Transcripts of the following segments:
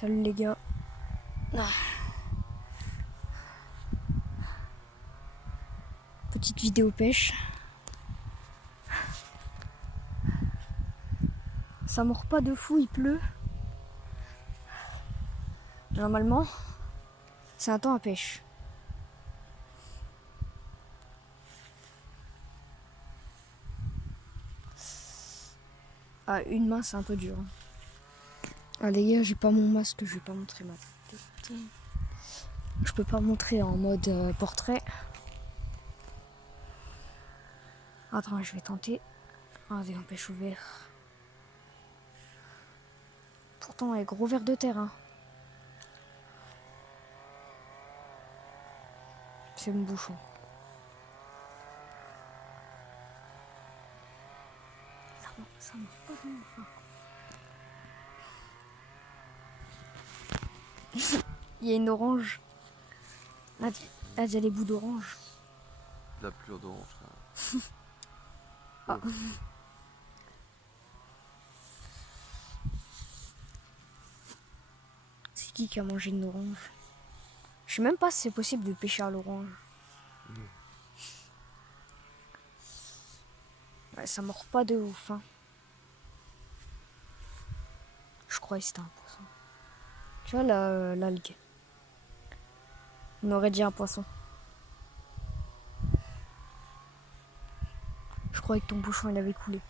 Salut les gars. Petite vidéo pêche. Ça mord pas de fou, il pleut. Normalement, c'est un temps à pêche. Ah, une main, c'est un peu dur. Ah les gars, j'ai pas mon masque, je vais pas montrer ma tête. Je peux pas montrer en mode portrait. Attends, je vais tenter. Avec un pêche ouvert. Pourtant, avec gros vers de terre. Hein. C'est mon bouchon. Ça marche pas bien. Il y a une orange. Ah, il y a des bouts d'orange. La pleure d'orange. Ah. C'est qui a mangé une orange? Je sais même pas si c'est possible de pêcher à l'orange. Ouais, ça mord pas de ouf. Hein. Je crois que c'était un poisson. Tu vois l'algue. On aurait dit un poisson. Je croyais que ton bouchon il avait coulé.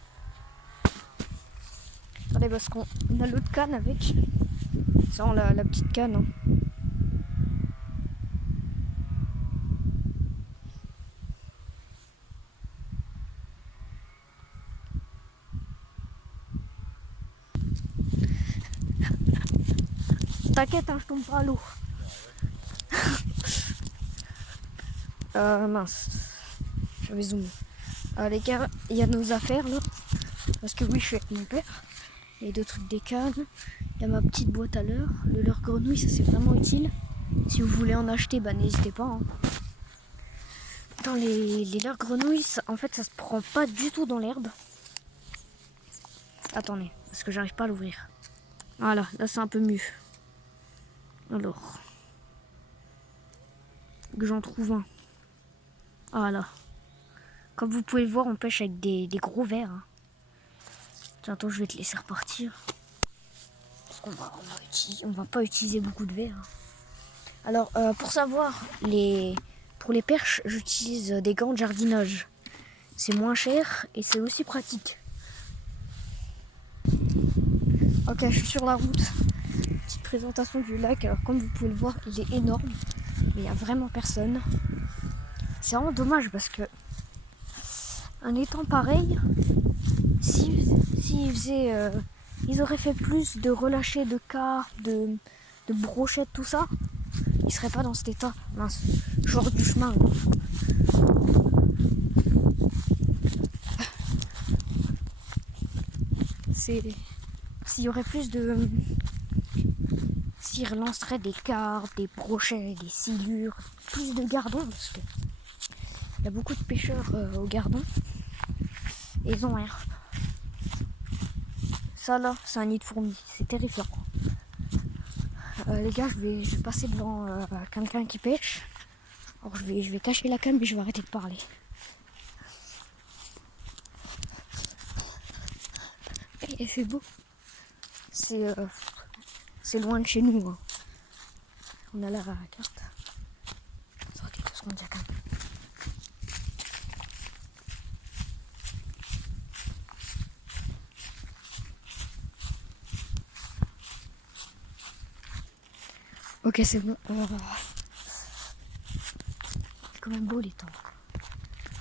Attendez, parce qu'on a l'autre canne avec. C'est la petite canne. Hein. T'inquiète, hein, je tombe pas à l'eau. Mince. J'avais zoomé. Les gars, il y a nos affaires là. Parce que oui, je suis avec mon père. Il y a deux trucs des cannes. Il y a ma petite boîte à leurre. Le leurre grenouille, ça c'est vraiment utile. Si vous voulez en acheter, bah n'hésitez pas. Hein. Dans les leurres grenouilles, en fait, ça se prend pas du tout dans l'herbe. Attendez, parce que j'arrive pas à l'ouvrir. Voilà, là c'est un peu mieux. Alors, que j'en trouve un. Voilà. Comme vous pouvez le voir, on pêche avec des gros vers. Hein. Attends, je vais te laisser repartir. Parce qu'on va pas utiliser beaucoup de verre. Hein. Alors, pour savoir, pour les perches, j'utilise des gants de jardinage. C'est moins cher et c'est aussi pratique. Ok, je suis sur la route. Petite présentation du lac. Alors, comme vous pouvez le voir, il est énorme. Mais il n'y a vraiment personne. C'est vraiment dommage parce que un étang pareil, ils auraient fait plus de relâchés de carpes, de brochettes, tout ça, ils seraient pas dans cet état. Mince, genre du chemin. S'il y aurait plus de... S'ils relanceraient des carpes, des brochets, des silures, plus de gardons, parce que il y a beaucoup de pêcheurs au gardon, et ils ont rien. Ça là, c'est un nid de fourmis, c'est terrifiant. Les gars, je vais passer devant quelqu'un qui pêche. Alors je vais cacher la cam, mais je vais arrêter de parler. Et c'est beau. C'est loin de chez nous. Hein. On a l'air à la carte. Sortez 2 secondes, Jacques. Ok, c'est bon. C'est quand même beau l'étang.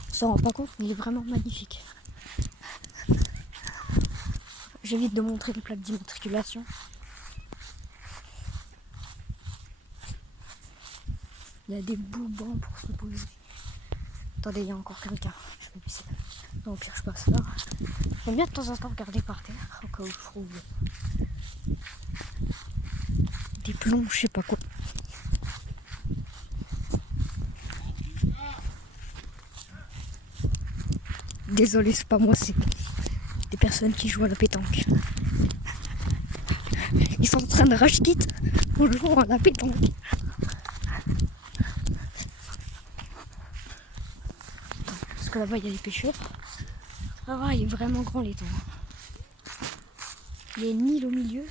On s'en rend pas compte, mais il est vraiment magnifique. J'évite de montrer les plaques d'immatriculation. Il y a des beaux bancs pour se poser. Attendez, il y a encore quelqu'un. Je vais baisser. Non, au pire, je passe là. J'aime bien de temps en temps regarder par terre, au cas où je trouve des plombs, je sais pas quoi. Désolé, c'est pas moi, c'est des personnes qui jouent à la pétanque. Ils sont en train de rush kit. On joue à la pétanque. Parce que là-bas, il y a des pêcheurs. Ah ouais, il est vraiment grand l'étang. Il y a une île au milieu.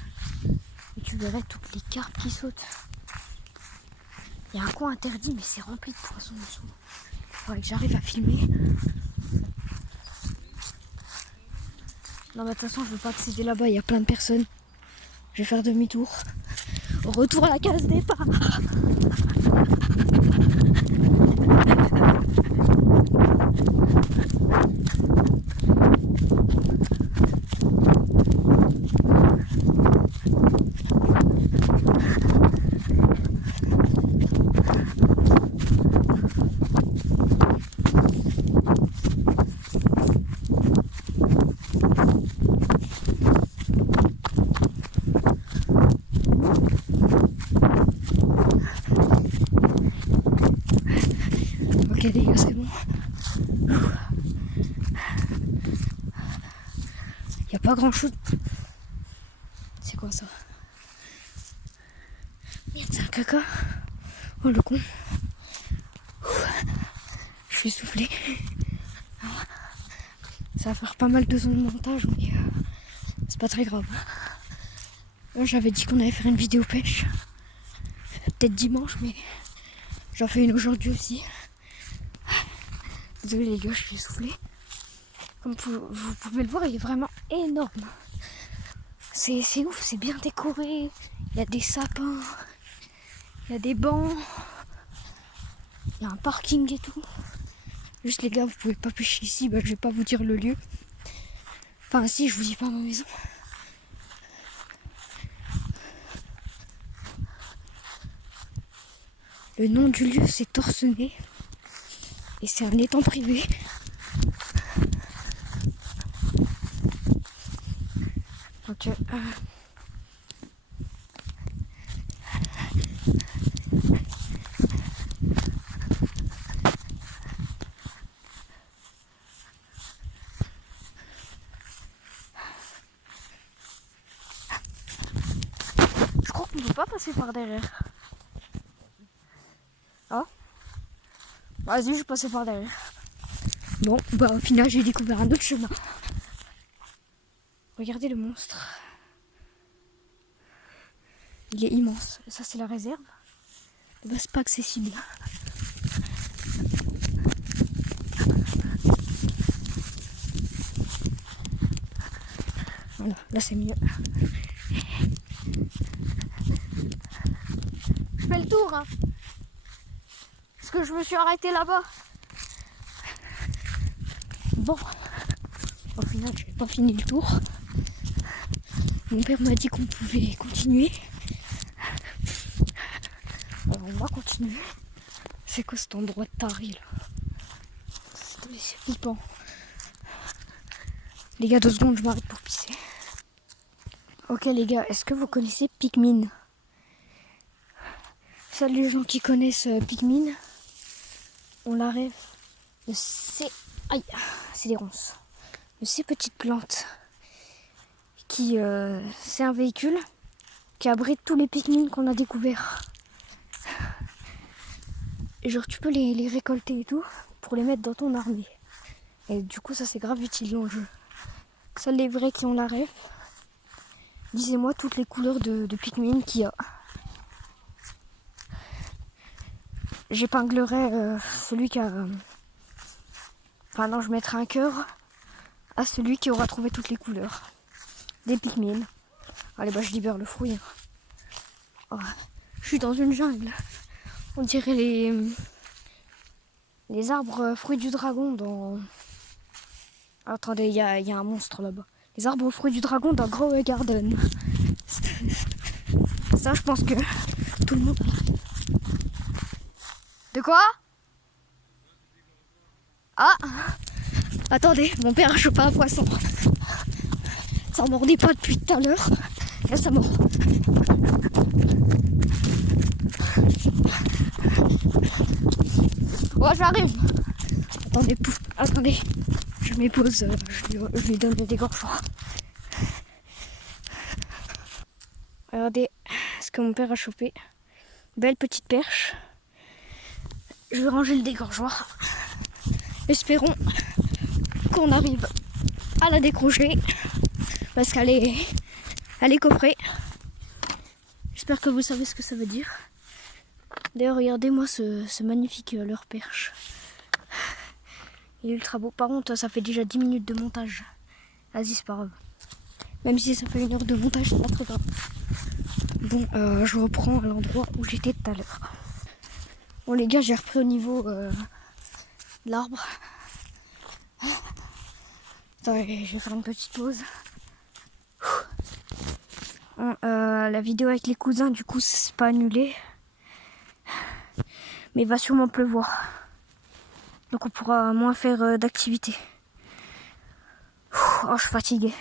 Et tu verrais toutes les carpes qui sautent. Il y a un coin interdit, mais c'est rempli de poissons dessous. Il faudrait que j'arrive à filmer. Non, mais de toute façon, je veux pas accéder là-bas, il y a plein de personnes. Je vais faire demi-tour. Retour à la case départ. Ok les gars, c'est bon. Il n'y a pas grand chose. C'est quoi ça? Merde, c'est un caca. Oh le con. Je suis soufflé. Ça va faire pas mal de zones de montage, mais c'est pas très grave. Là, j'avais dit qu'on allait faire une vidéo pêche. Peut-être dimanche, mais j'en fais une aujourd'hui aussi. Désolé les gars, je suis essoufflée. Comme vous pouvez le voir, il est vraiment énorme. C'est ouf, c'est bien décoré. Il y a des sapins, il y a des bancs, il y a un parking et tout. Juste les gars, vous pouvez pas pêcher ici, bah, je vais pas vous dire le lieu. Enfin si, je vous dis pas ma maison. Le nom du lieu c'est Torcenay. Et c'est un étang privé. Donc je crois qu'on ne peut pas passer par derrière. Ah, vas-y, je vais passer par derrière. Bon, bah au final j'ai découvert un autre chemin. Regardez le monstre. Il est immense. Ça c'est la réserve. Bah, c'est pas accessible. Voilà, là c'est mieux. Je fais le tour, hein. Parce que je me suis arrêtée là-bas. Bon, au final, je n'ai pas fini le tour. Mon père m'a dit qu'on pouvait continuer. Alors, on va continuer. C'est quoi cet endroit de taré là? C'est flippant. Les gars, 2 secondes, je m'arrête pour pisser. Ok les gars, est-ce que vous connaissez Pikmin? Seuls les gens qui connaissent Pikmin, on la rêve de ces... Aïe, c'est des ronces. De ces petites plantes qui... c'est un véhicule qui abrite tous les Pikmin qu'on a découverts. Et genre tu peux les récolter et tout pour les mettre dans ton armée. Et du coup ça c'est grave utile dans le jeu. Seuls les vrais qui ont la rêve, disez-moi toutes les couleurs de Pikmin qu'il y a. J'épinglerai celui qui a... Enfin non, je mettrai un cœur à celui qui aura trouvé toutes les couleurs des Pikmin. Allez bah je libère le fruit. Oh, je suis dans une jungle. On dirait les arbres fruits du dragon dans... Attendez, il y a un monstre là-bas. Les arbres fruits du dragon dans Grow Garden. Ça je pense que tout le monde... De quoi? Ah! Attendez, mon père a chopé un poisson. Ça mordait pas depuis tout à l'heure. Là, ça mord. Oh, j'arrive. Attendez, attendez. Je m'épose. Je lui donne des gorgeoirs. Regardez ce que mon père a chopé. Belle petite perche. Je vais ranger le dégorgeoir. Espérons qu'on arrive à la décrocher. Parce qu'elle est coffrée. J'espère que vous savez ce que ça veut dire. D'ailleurs, regardez-moi ce magnifique leurre perche. Il est ultra beau. Par contre, ça fait déjà 10 minutes de montage. Vas-y, c'est pas grave. Même si ça fait 1 heure de montage, c'est pas très grave. Bon, je reprends à l'endroit où j'étais tout à l'heure. Bon, les gars, j'ai repris au niveau de l'arbre. Attendez, je vais faire une petite pause. Bon, la vidéo avec les cousins, du coup, c'est pas annulé. Mais il va sûrement pleuvoir. Donc on pourra moins faire d'activité. Oh, je suis fatiguée.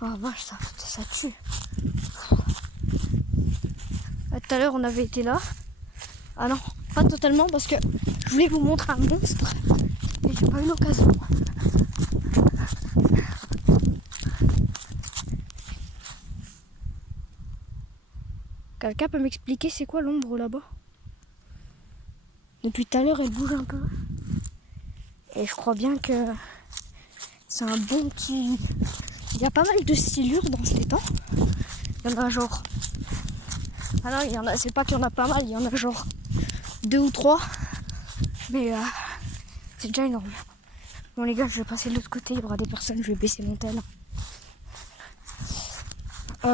Oh vache, ça tue. Tout à l'heure on avait été là. Ah non, pas totalement parce que je voulais vous montrer un monstre. Mais j'ai pas eu l'occasion. Quelqu'un peut m'expliquer c'est quoi l'ombre là-bas? Depuis tout à l'heure elle bouge un peu. Et je crois bien que c'est un bon petit... Il y a pas mal de stylures dans cet étang. Il y en a genre... Ah non, il y en a... c'est pas qu'il y en a pas mal, il y en a genre 2 ou 3. Mais c'est déjà énorme. Bon les gars, je vais passer de l'autre côté, il y aura des personnes, je vais baisser mon tel.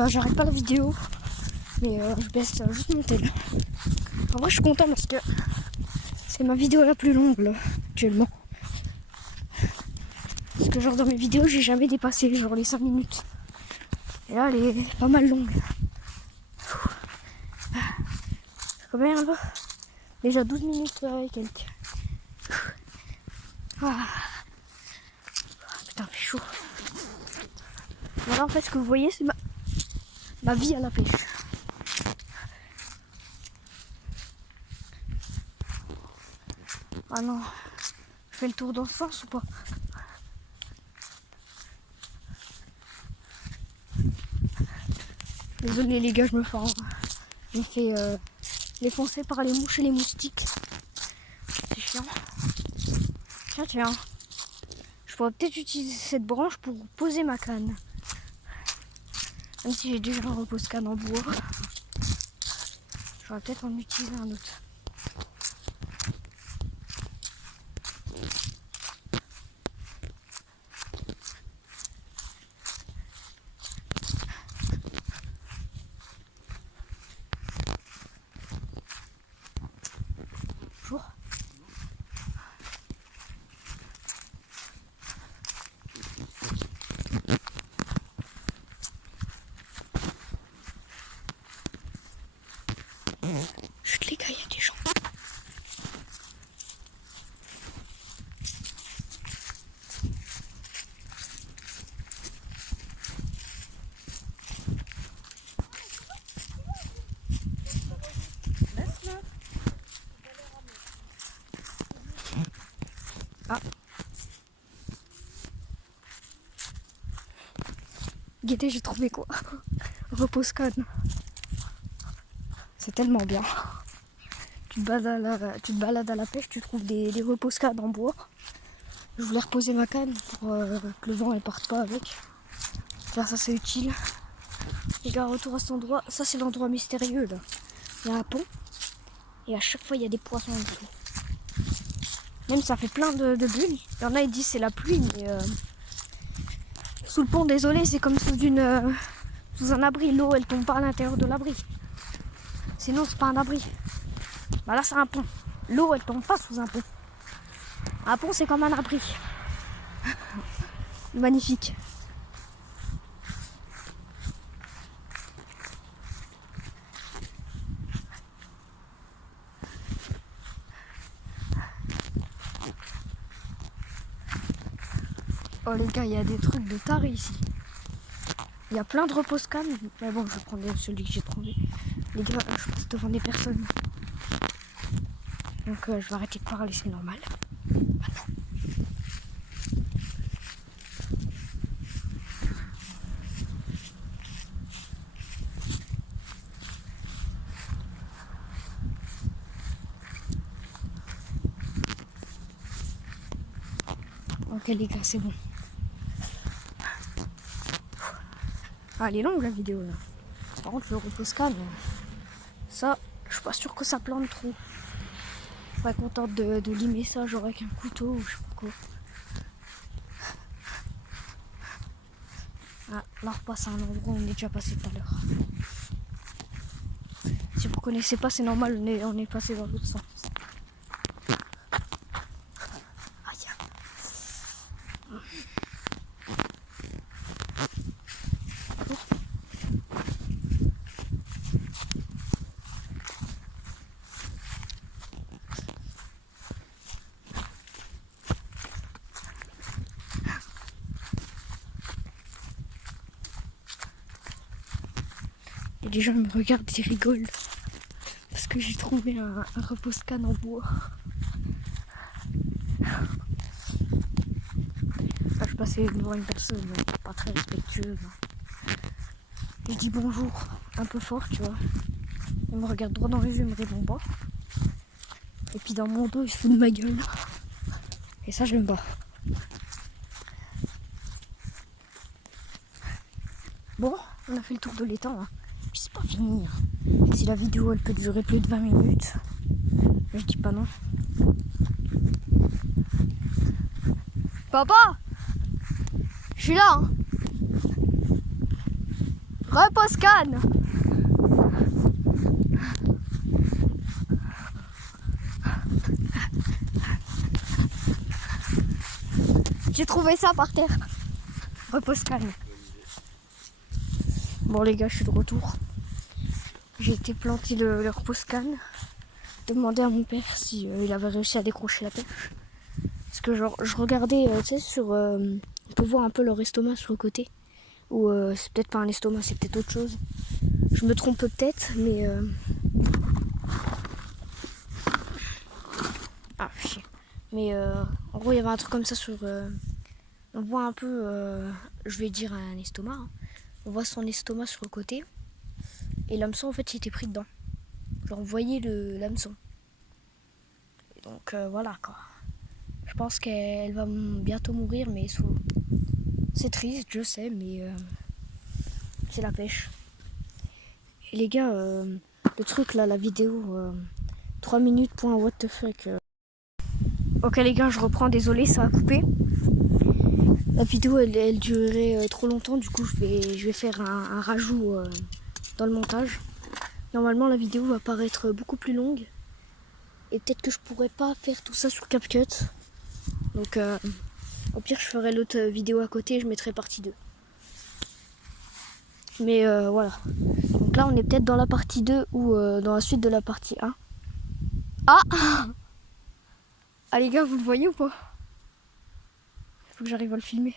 J'arrête pas la vidéo, mais je baisse juste mon tel. En vrai, je suis content parce que c'est ma vidéo la plus longue là, actuellement. Parce que genre dans mes vidéos, j'ai jamais dépassé genre les 5 minutes. Et là, elle est pas mal longue. C'est combien là? Déjà 12 minutes et quelques. Ah. Putain, il fait chaud. Voilà, en fait, ce que vous voyez, c'est ma vie à la pêche. Ah non, je fais le tour dans ce sens ou pas? Désolé les gars, je me fais défoncer par les mouches et les moustiques. C'est chiant. Tiens. Je pourrais peut-être utiliser cette branche pour poser ma canne. Même si j'ai déjà un repose-canne en bois. J'aurais peut-être en utiliser un autre. Bonjour. Chut les gars, il y a des gens. Ah. Guettez, j'ai trouvé quoi? Repose-canne. C'est tellement bien. Tu te balades à la pêche, tu trouves des repose-cannes en bois. Je voulais reposer ma canne pour que le vent ne parte pas avec. Car ça c'est utile. Les gars, retour à cet endroit. Ça c'est l'endroit mystérieux là. Il y a un pont. Et à chaque fois il y a des poissons en dessous. Même ça fait plein de bulles. Il y en a ils disent c'est la pluie, mais sous le pont, désolé, c'est comme sous un abri. L'eau elle tombe pas à l'intérieur de l'abri. Sinon c'est pas un abri. Bah là c'est un pont. L'eau elle tombe pas sous un pont. Un pont c'est comme un abri. Magnifique. Oh les gars, il y a des trucs de taré ici. Il y a plein de repose-cannes. Mais bon, je vais prendre celui que j'ai trouvé. Les gars, je passe devant des personnes. Donc je vais arrêter de parler, c'est normal. Maintenant. Ok les gars, c'est bon. Ah, elle est longue la vidéo là. Par contre le repose-canne, ça, je suis pas sûre que ça plante trop. Je serais contente de limer ça genre avec un couteau ou je sais pas quoi. Ah, là on repasse à un endroit où on est déjà passé tout à l'heure. Si vous connaissez pas, c'est normal, on est passé dans l'autre sens. Aïe. Et les gens me regardent, ils rigolent. Parce que j'ai trouvé un repose-canne en bois. Là, je passais devant une personne pas très respectueuse. Je dis bonjour un peu fort, tu vois. Il me regarde droit dans les yeux, il me répond pas. Et puis dans mon dos, il se fout de ma gueule. Et ça, je l'aime pas. Bon, on a fait le tour de l'étang. Hein. Puis c'est pas fini. Hein. Si la vidéo, elle peut durer plus de 20 minutes, je dis pas non. Papa, je suis là. Hein. Repose-canne. J'ai trouvé ça par terre. Repose-canne. Bon les gars, je suis de retour. J'ai été planter le repose-canne. Demander à mon père si il avait réussi à décrocher la pêche. Parce que genre, je regardais, tu sais, sur... on peut voir un peu leur estomac sur le côté. Ou c'est peut-être pas un estomac, c'est peut-être autre chose. Je me trompe peut-être, mais... Ah, chier. Mais en gros, il y avait un truc comme ça sur... on voit un peu, je vais dire un estomac. Hein. On voit son estomac sur le côté. Et l'hameçon, en fait, il était pris dedans. Genre, vous voyez l'hameçon. Donc voilà, quoi. Je pense qu'elle va bientôt mourir, mais c'est triste, je sais, mais c'est la pêche. Et les gars, le truc là, la vidéo, 3 minutes, point what the fuck. Ok les gars, je reprends, désolé, ça a coupé. La vidéo, elle durerait trop longtemps, du coup je vais faire un rajout dans le montage. Normalement, la vidéo va paraître beaucoup plus longue. Et peut-être que je pourrais pas faire tout ça sur CapCut. Donc au pire, je ferai l'autre vidéo à côté et je mettrai partie 2. Mais voilà. Donc là, on est peut-être dans la partie 2 ou dans la suite de la partie 1. Ah Ah les gars, vous le voyez ou pas? Faut que j'arrive à le filmer.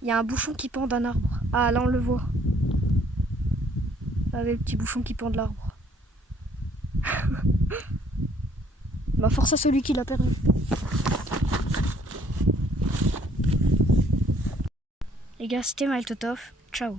Il y a un bouchon qui pend d'un arbre. Ah là, on le voit. Avec le petit bouchon qui pend de l'arbre. Bah force à celui qui l'a perdu. Les gars, c'était Maël Totov. Ciao.